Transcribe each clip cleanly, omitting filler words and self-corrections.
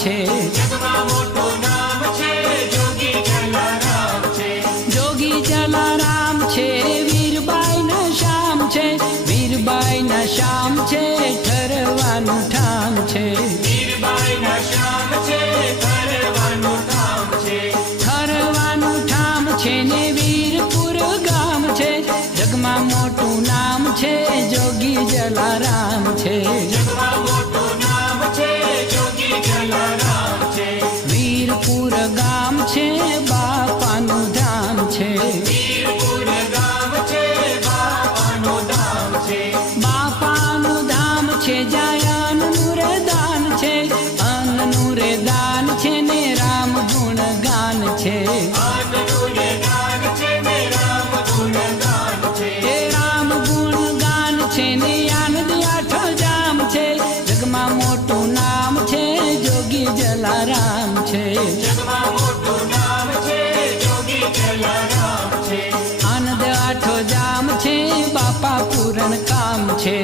છે, જગમાં મોટું નામ છે, જોગી જલારામ છે. જોગી જલારામ છે, વીરબાઈના શ્યામ છે, વીરબાઈના શ્યામ છે, ઠરવાનું ઠામ છે, વીરબાઈના શ્યામ છે, ઠરવાનું ઠામ છે. ઠરવાનું ઠામ છે ને વીરપુર ગામ છે, જગમાં મોટું નામ છે, જોગી જલારામ છે, જગમાં મોટું નામ છે, જોગી જલારામ છે. વીરપુર ગામ છે, બાપાનું ધામ છે, વીરપુર ગામ છે, બાપાનું ધામ છે. બાપાનું ધામ છે, જ્યાં અન્નનું રે દાન છે, અન્નનું રે દાન છે ને રામ ગુણ ગાન છે, આનંદનું ગાન છે ને રામ ગુણ ગાન છે. એ રામ ગુણ ગાન છે ને આનંદ આઠ જામ છે, જગમાં મોટું નામ છે, જોગી જલારામ છે, જગમાં મોટું નામ છે, જોગી જલારામ છે. આનંદ આઠો જામ છે, બાપા પૂરણ કામ છે,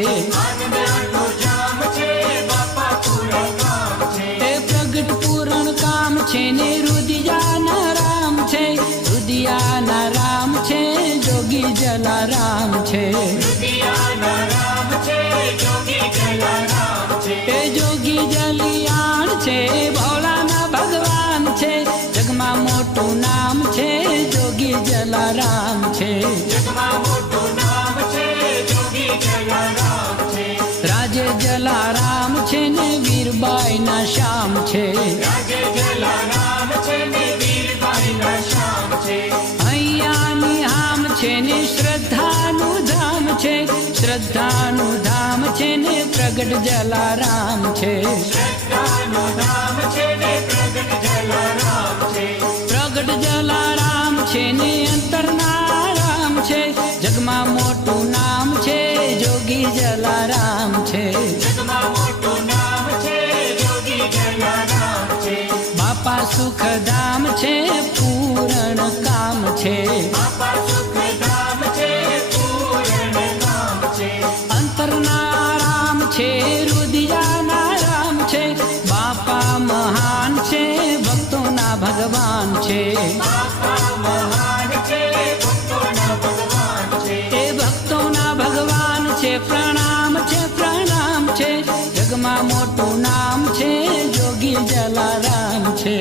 આનંદ આઠો જામ છે, બાપા પૂરા કામ છે. એ પ્રગટ પૂરણ કામ છે ને રુદિયાના રામ છે, રુદિયાના રામ છે, જોગી જલારામ છે, રુદિયાના રામ છે, જોગી જલારામ છે. એ જોગી જલિયાણ છે, ભોળાના ભગવાન છે, જગમાં મોટું નામ છે, જોગી જલારામ છે, જગમાં મોટું નામ છે, જોગી જલારામ છે. રાજે જલારામ છે ને વીરબાઈના શ્યામ છે, રાજે જલારામ છે ને વીરબાઈના શ્યામ છે. અહીંયાની હામ છે ને શ્રદ્ધાનું ધામ છે, શ્રદ્ધાનું ધામ છે ને પ્રગટ જલારામ છે, શ્રદ્ધાનું ધામ છે ને પ્રગટ જલારામ છે. પ્રગટ જલારામ છે ને અંતરના રામ છે, જગમાં મોટું નામ છે, જોગી જલારામ છે, જગમાં મોટું નામ છે, જોગી જલારામ છે. બાપા સુખધામ છે, પૂરણ કામ છે, બાપા સુખધામ છે, પૂરણ કામ છે. અંતરના રામ છે, રુદિયાના રામ છે, બાપા મહાન છે, ભક્તોના ભગવાન છે, બાપા મહાન છે, ભક્તોના ભગવાન છે. એ ભક્તોના ભગવાન છે, પ્રણામ છે, પ્રણામ છે, જગમાં મોટું નામ છે, જોગી જલારામ છે.